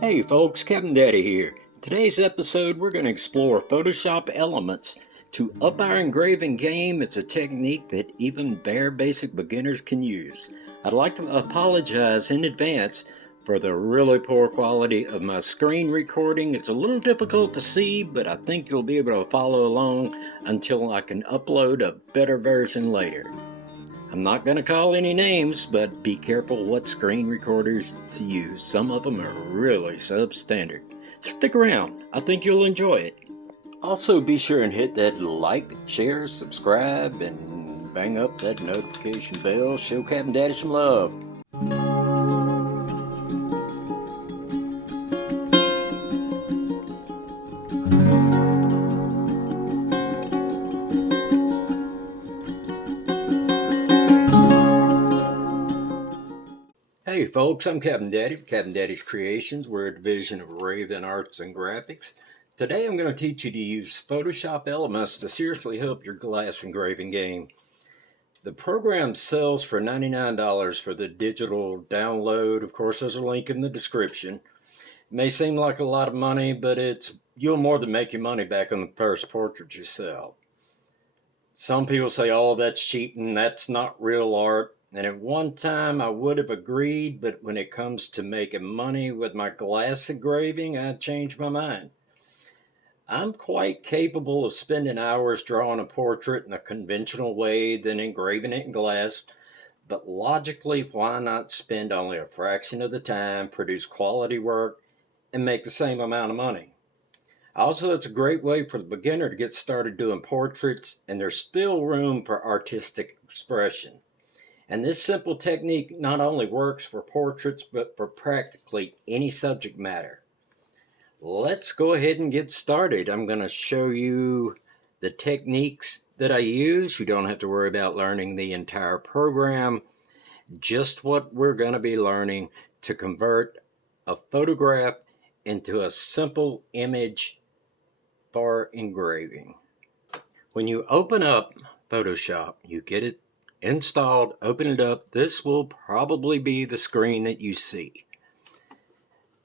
Hey folks, Captain Daddy here. Today's episode we're going to explore Photoshop elements. To up our engraving game, it's a technique that even bare basic beginners can use. I'd like to apologize in advance for the really poor quality of my screen recording. It's a little difficult to see, but I think you'll be able to follow along until I can upload a better version later. I'm not going to call any names, but be careful what screen recorders to use. Some of them are really substandard. Stick around. I think you'll enjoy it. Also, be sure and hit that like, share, subscribe, and bang up that notification bell. Show Captain Daddy some love. Hey folks, I'm Captain Daddy from Captain Daddy's Creations. We're a division of Raven Arts and Graphics. Today I'm going to teach you to use Photoshop elements to seriously help your glass engraving game. The program sells for $99 for the digital download. Of course, there's a link in the description. It may seem like a lot of money, but you'll more than make your money back on the first portrait you sell. Some people say, oh, that's cheating, that's not real art. And at one time I would have agreed, but when it comes to making money with my glass engraving, I changed my mind. I'm quite capable of spending hours drawing a portrait in a conventional way, then engraving it in glass. But logically, why not spend only a fraction of the time, produce quality work, and make the same amount of money? Also, it's a great way for the beginner to get started doing portraits, and there's still room for artistic expression. And this simple technique not only works for portraits, but for practically any subject matter. Let's go ahead and get started. I'm going to show you the techniques that I use. You don't have to worry about learning the entire program, just what we're going to be learning to convert a photograph into a simple image for engraving. When you open up Photoshop, you get it installed, open it up. This will probably be the screen that you see.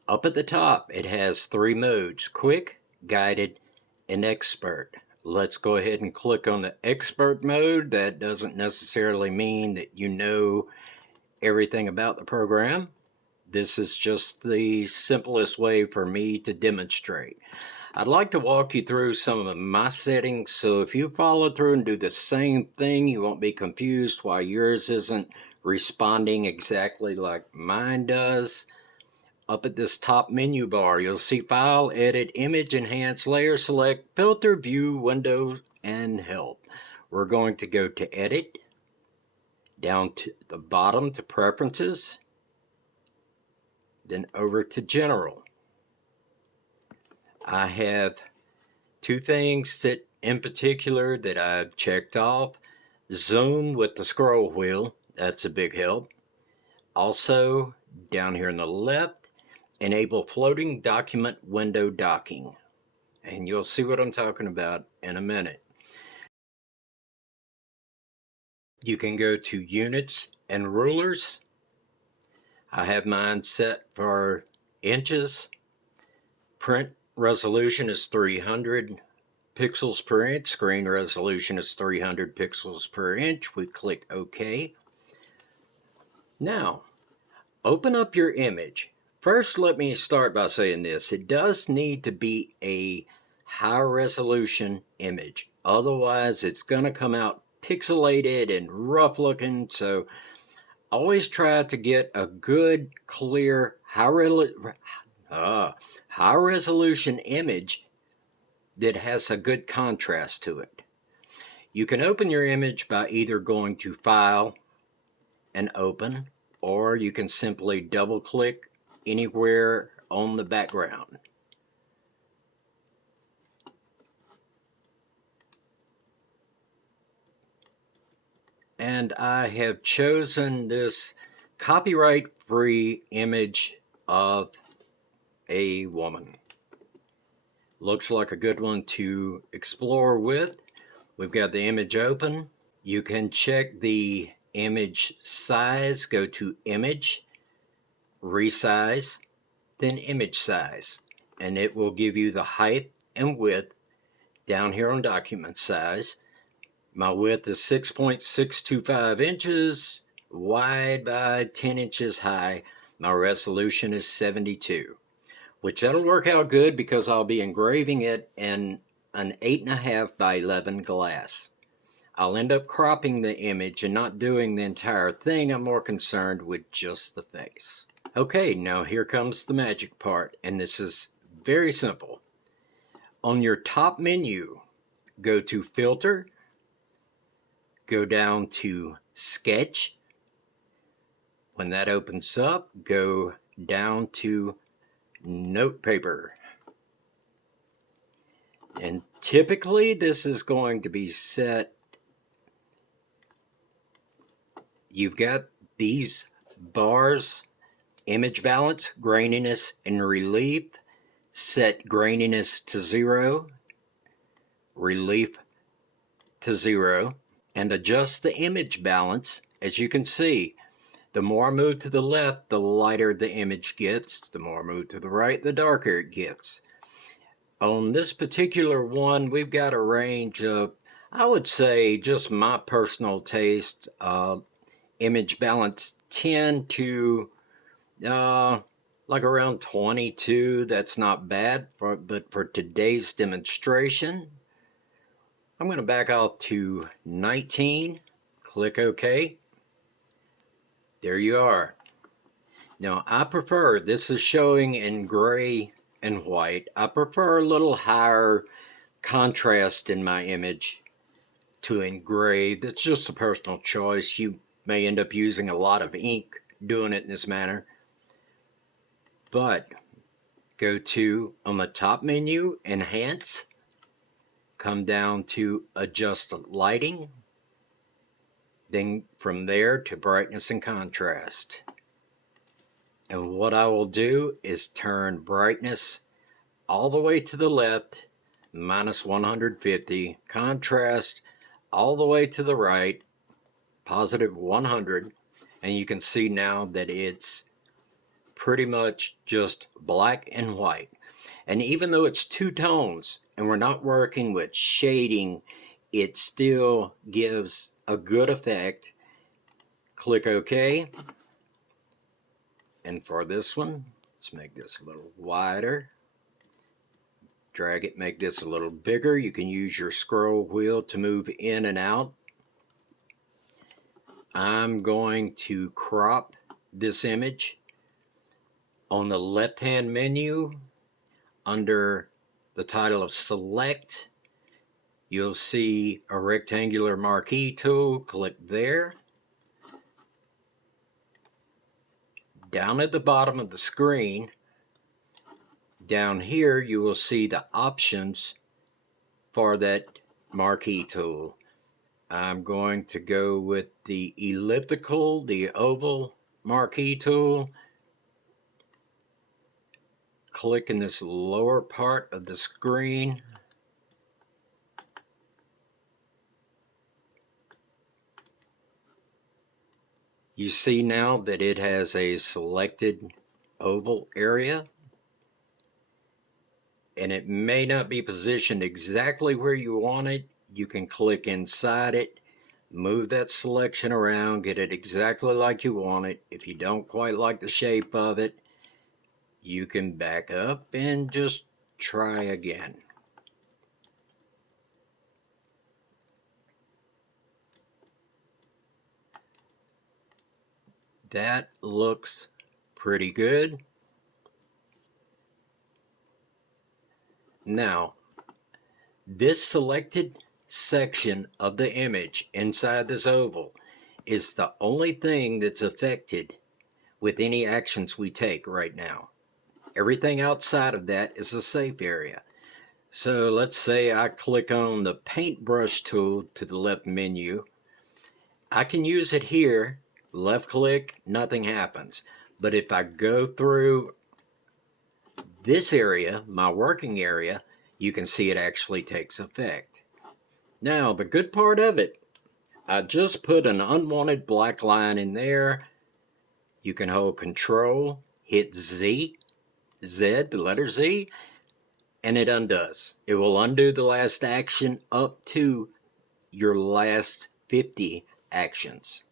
Up at the top, it has three modes: quick, guided, and expert. Let's go ahead and click on the expert mode. That doesn't necessarily mean that you know everything about the program. This is just the simplest way for me to demonstrate. I'd like to walk you through some of my settings, so if you follow through and do the same thing, you won't be confused why yours isn't responding exactly like mine does. Up at this top menu bar, you'll see File, Edit, Image, Enhance, Layer, Select, Filter, View, Windows, and Help. We're going to go to Edit, down to the bottom to Preferences, then over to General. I have two things that in particular that I've checked off. Zoom with the scroll wheel, that's a big help. Also, down here on the left, enable floating document window docking. And you'll see what I'm talking about in a minute. You can go to Units and Rulers. I have mine set for inches. Print resolution is 300 pixels per inch. Screen resolution is 300 pixels per inch. We click OK. Now, open up your image. First, let me start by saying this. It does need to be a high resolution image. Otherwise, it's going to come out pixelated and rough looking. So always try to get a good, clear, high resolution image that has a good contrast to it. You can open your image by either going to File and Open, or you can simply double click anywhere on the background. And I have chosen this copyright-free image of a woman. Looks like a good one to explore with. We've got the image open. You can check the image size. Go to Image, Resize. then image size, and it will give you the height and width down here on document size. My width is 6.625 inches wide by 10 inches high. My resolution is 72, which that'll work out good because I'll be engraving it in an 8.5 by 11 glass. I'll end up cropping the image and not doing the entire thing. I'm more concerned with just the face. Okay, now here comes the magic part, and this is very simple. On your top menu, go to Filter, go down to Sketch. When that opens up, go down to Note Paper. And typically this is going to be set. You've got these bars: image balance, graininess, and relief. Set graininess to 0, relief to 0, and adjust the image balance. As you can see, the more I move to the left, the lighter the image gets. The more I move to the right, the darker it gets. On this particular one, we've got a range of, I would say, just my personal taste, image balance 10 to like around 22. That's not bad, but for today's demonstration, I'm going to back out to 19. Click OK. There you are. Now I prefer, this is showing in gray and white. I prefer a little higher contrast in my image to engrave. That's just a personal choice. You may end up using a lot of ink doing it in this manner. But go to, on the top menu, Enhance, come down to Adjust Lighting, then from there to Brightness and Contrast. And what I will do is turn brightness all the way to the left, minus 150, contrast all the way to the right, positive 100, and you can see now that it's pretty much just black and white. And even though it's two tones and we're not working with shading, it still gives a good effect. Click OK. And for this one, let's make this a little wider. Drag it, make this a little bigger. You can use your scroll wheel to move in and out. I'm going to crop this image. On the left-hand menu, under the title of Select, you'll see a rectangular marquee tool. Click there. Down at the bottom of the screen, down here, you will see the options for that marquee tool. I'm going to go with the elliptical, the oval marquee tool. Click in this lower part of the screen. You see now that it has a selected oval area, and it may not be positioned exactly where you want it. You can click inside it, move that selection around, get it exactly like you want it. If you don't quite like the shape of it, you can back up and just try again. That looks pretty good. Now, this selected section of the image inside this oval is the only thing that's affected with any actions we take right now. Everything outside of that is a safe area. So let's say I click on the paintbrush tool to the left menu. I can use it here, left click, nothing happens. But if I go through this area, my working area, you can see it actually takes effect. Now, the good part of it, I just put an unwanted black line in there. You can hold Control, hit Z, Z, the letter Z, and it undoes. It will undo the last action up to your last 50 actions.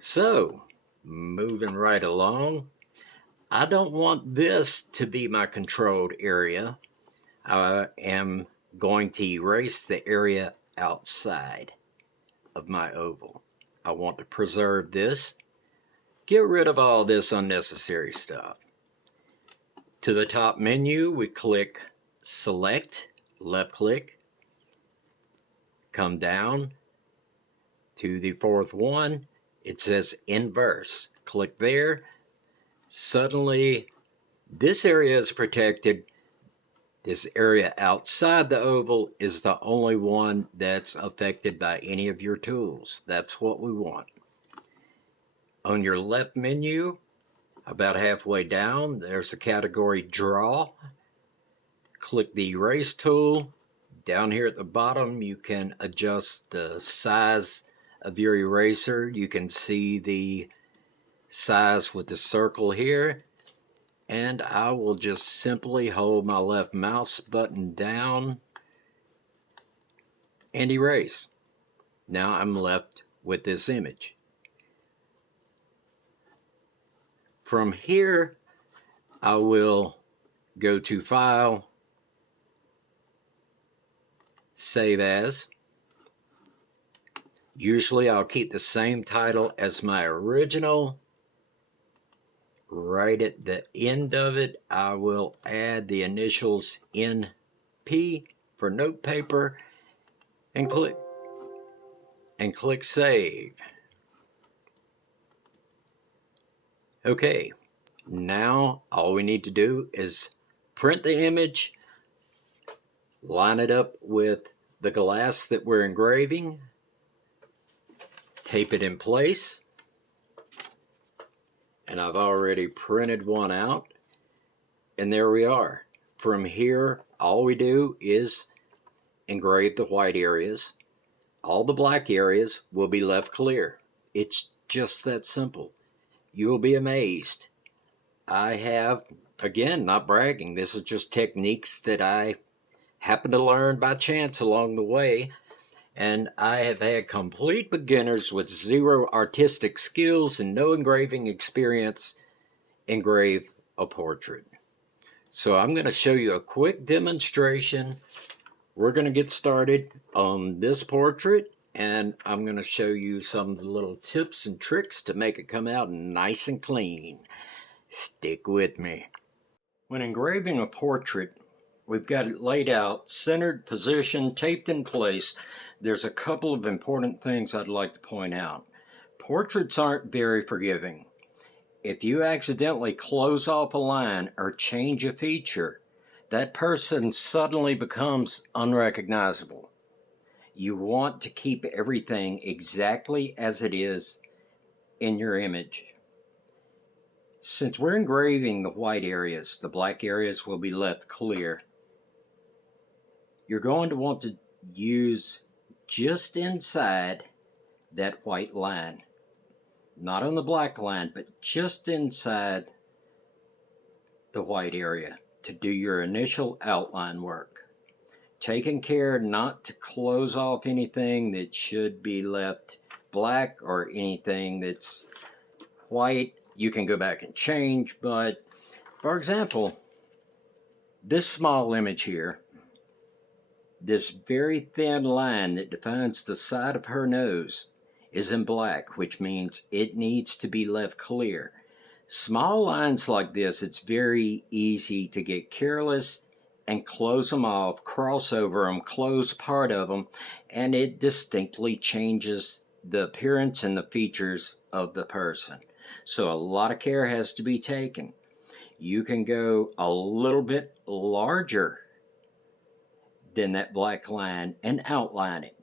So, moving right along, I don't want this to be my controlled area. I am going to erase the area outside of my oval. I want to preserve this. Get rid of all this unnecessary stuff. To the top menu, we click Select, left click, come down to the fourth one. It says Inverse. Click there. Suddenly, this area is protected. This area outside the oval is the only one that's affected by any of your tools. That's what we want. On your left menu, about halfway down, there's the category Draw. Click the Erase tool. Down here at the bottom, you can adjust the size of your eraser. You can see the size with the circle here. And I will just simply hold my left mouse button down and erase. Now I'm left with this image. From here, I will go to File, Save As. Usually I'll keep the same title as my original. Right at the end of it, I will add the initials NP for notepaper and click Save. Okay, now all we need to do is print the image, line it up with the glass that we're engraving, tape it in place, and I've already printed one out, and there we are. From here, all we do is engrave the white areas. All the black areas will be left clear. It's just that simple. You will be amazed. I have, again, not bragging, this is just techniques that I happened to learn by chance along the way, and I have had complete beginners with zero artistic skills and no engraving experience engrave a portrait. So I'm going to show you a quick demonstration. We're going to get started on this portrait, and I'm going to show you some of the little tips and tricks to make it come out nice and clean. Stick with me. When engraving a portrait, we've got it laid out, centered, positioned, taped in place. There's a couple of important things I'd like to point out. Portraits aren't very forgiving. If you accidentally close off a line or change a feature, that person suddenly becomes unrecognizable. You want to keep everything exactly as it is in your image. Since we're engraving the white areas, the black areas will be left clear. You're going to want to use just inside that white line. Not on the black line, but just inside the white area to do your initial outline work. Taking care not to close off anything that should be left black or anything that's white. You can go back and change, but for example, this small image here, this very thin line that defines the side of her nose is in black, which means it needs to be left clear. Small lines like this, it's very easy to get careless and close them off, cross over them, close part of them, and it distinctly changes the appearance and the features of the person. So a lot of care has to be taken. You can go a little bit larger than that black line and outline it.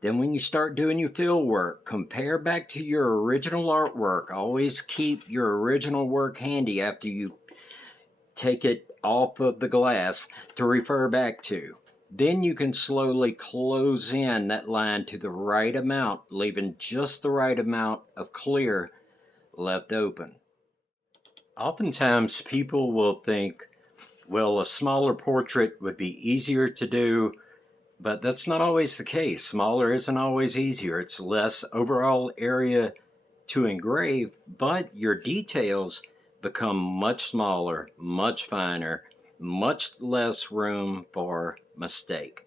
Then when you start doing your fill work, compare back to your original artwork. Always keep your original work handy after you take it off of the glass to refer back to. Then you can slowly close in that line to the right amount, leaving just the right amount of clear left open. Oftentimes people will think, well, a smaller portrait would be easier to do, but that's not always the case. Smaller isn't always easier. It's less overall area to engrave, but your details become much smaller, much finer, much less room for mistake.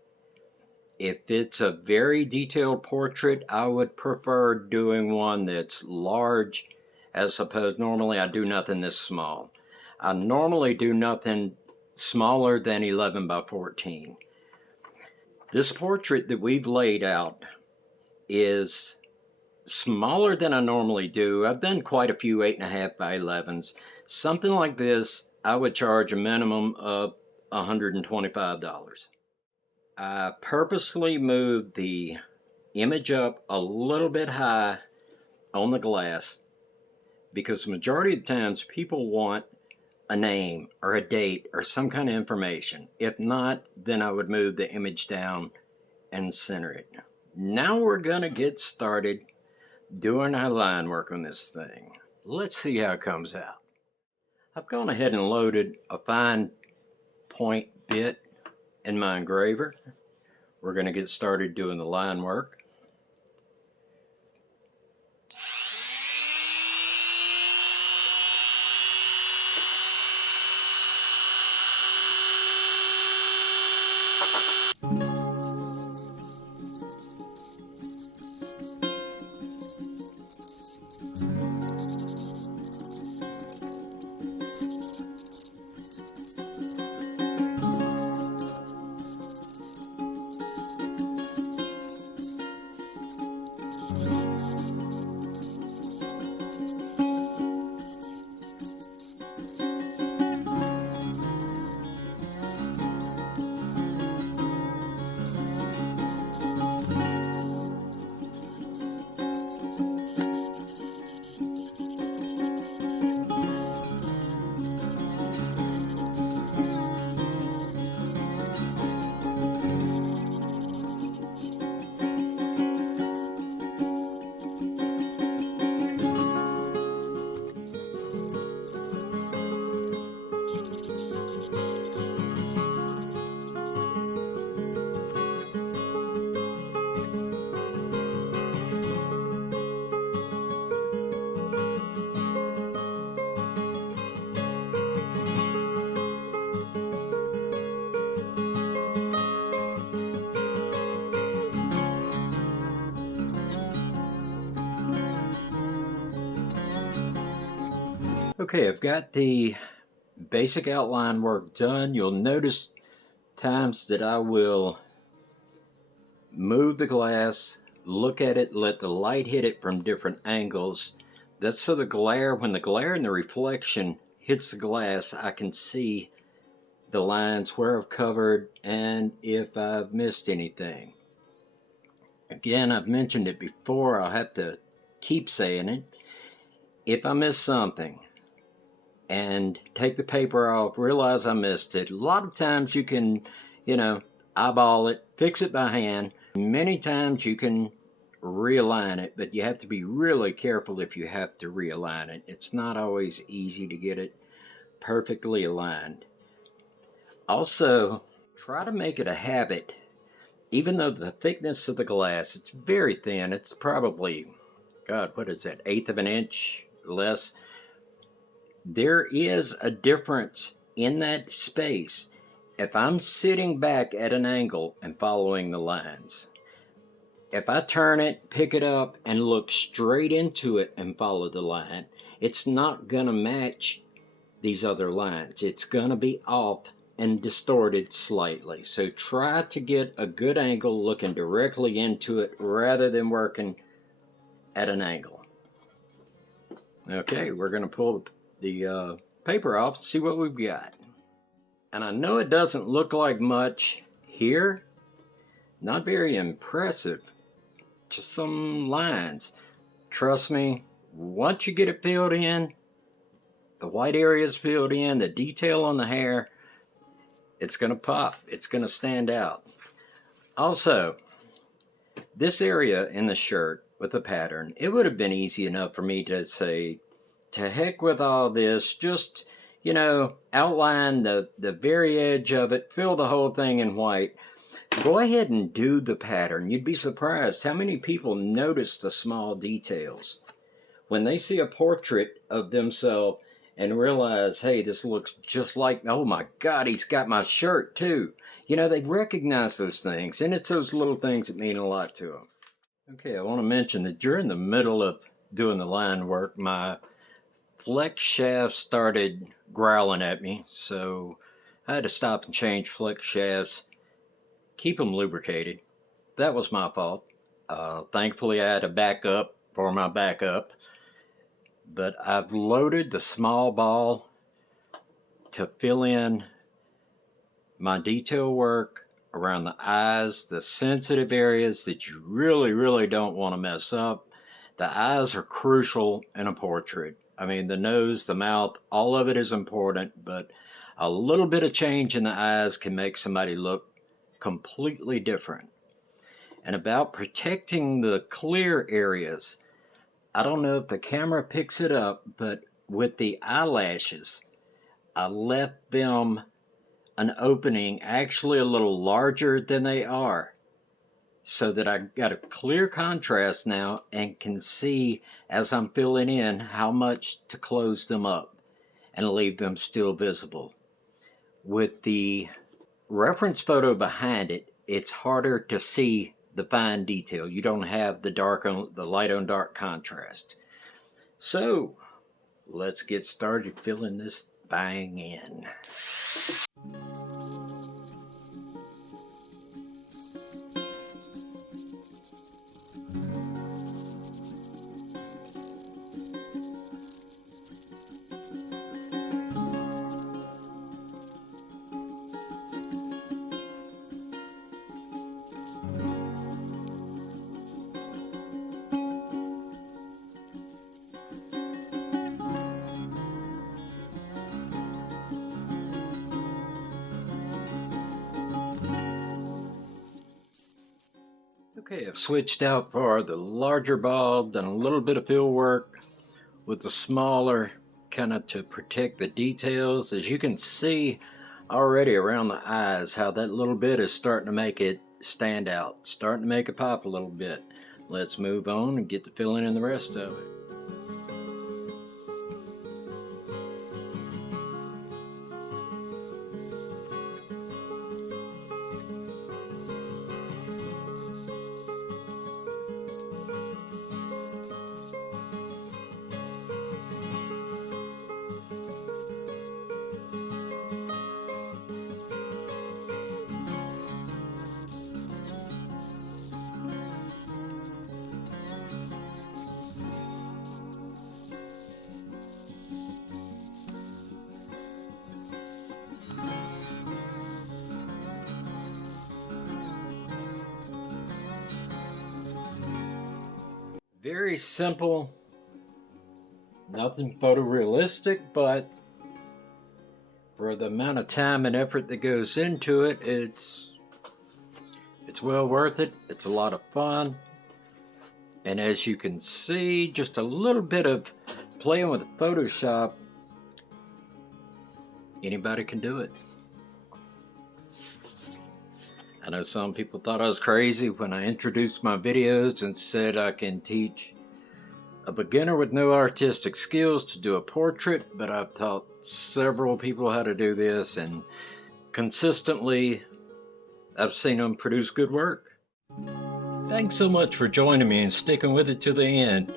If it's a very detailed portrait, I would prefer doing one that's large as opposed normally I do nothing this small. I normally do nothing smaller than 11 by 14. This portrait that we've laid out is smaller than I normally do. I've done quite a few 8.5 by 11s. Something like this, I would charge a minimum of $125. I purposely moved the image up a little bit high on the glass because the majority of the times people want a name or a date or some kind of information. If not, then I would move the image down and center it. Now we're gonna get started doing our line work on this thing. Let's see how it comes out. I've gone ahead and loaded a fine point bit in my engraver. We're going to get started doing the line work. Okay, I've got the basic outline work done. You'll notice times that I will move the glass, look at it, let the light hit it from different angles. That's so the glare, when the glare and the reflection hits the glass, I can see the lines where I've covered and if I've missed anything. Again, I've mentioned it before, I'll have to keep saying it. If I miss something and take the paper off, realize I missed it, a lot of times you can, eyeball it, fix it by hand. Many times you can realign it, but you have to be really careful if you have to realign it. It's not always easy to get it perfectly aligned. Also, try to make it a habit, even though the thickness of the glass, it's very thin. It's probably, God, what is that, 1/8 of an inch less. There is a difference in that space if I'm sitting back at an angle and following the lines. If I turn it, pick it up, and look straight into it and follow the line, it's not going to match these other lines. It's going to be off and distorted slightly. So try to get a good angle looking directly into it rather than working at an angle. Okay, we're going to pull the paper off and see what we've got. And I know it doesn't look like much here. Not very impressive. Just some lines. Trust me, once you get it filled in, the white area is filled in, the detail on the hair, it's going to pop. It's going to stand out. Also, this area in the shirt with the pattern, it would have been easy enough for me to say to heck with all this, just, outline the very edge of it, fill the whole thing in white. Go ahead and do the pattern. You'd be surprised how many people notice the small details. When they see a portrait of themselves and realize, hey, this looks just like, oh my God, he's got my shirt too. They recognize those things, and it's those little things that mean a lot to them. Okay, I want to mention that during the middle of doing the line work, my flex shaft started growling at me, so I had to stop and change flex shafts, keep them lubricated. That was my fault. Thankfully, I had a backup for my backup, but I've loaded the small ball to fill in my detail work around the eyes, the sensitive areas that you really don't want to mess up. The eyes are crucial in a portrait. I mean, the nose, the mouth, all of it is important, but a little bit of change in the eyes can make somebody look completely different. And about protecting the clear areas, I don't know if the camera picks it up, but with the eyelashes, I left them an opening actually a little larger than they are, so that I got a clear contrast now and can see as I'm filling in how much to close them up and leave them still visible. With the reference photo behind it, it's harder to see the fine detail. You don't have the light on dark contrast. So let's get started filling this thing in. Okay, I've switched out for the larger ball, done a little bit of fill work with the smaller, kind of to protect the details. As you can see already around the eyes, how that little bit is starting to make it stand out, starting to make it pop a little bit. Let's move on and get to filling in the rest of it. Very simple, nothing photorealistic, but for the amount of time and effort that goes into it, it's well worth it. It's a lot of fun. And as you can see, just a little bit of playing with Photoshop, anybody can do it. I know some people thought I was crazy when I introduced my videos and said I can teach a beginner with no artistic skills to do a portrait, but I've taught several people how to do this, and consistently I've seen them produce good work. Thanks so much for joining me and sticking with it to the end.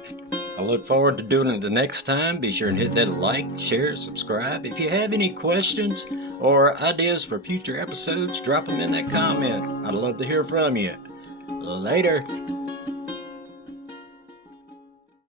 I look forward to doing it the next time. Be sure and hit that like, share, subscribe. If you have any questions or ideas for future episodes, drop them in that comment. I'd love to hear from you. Later.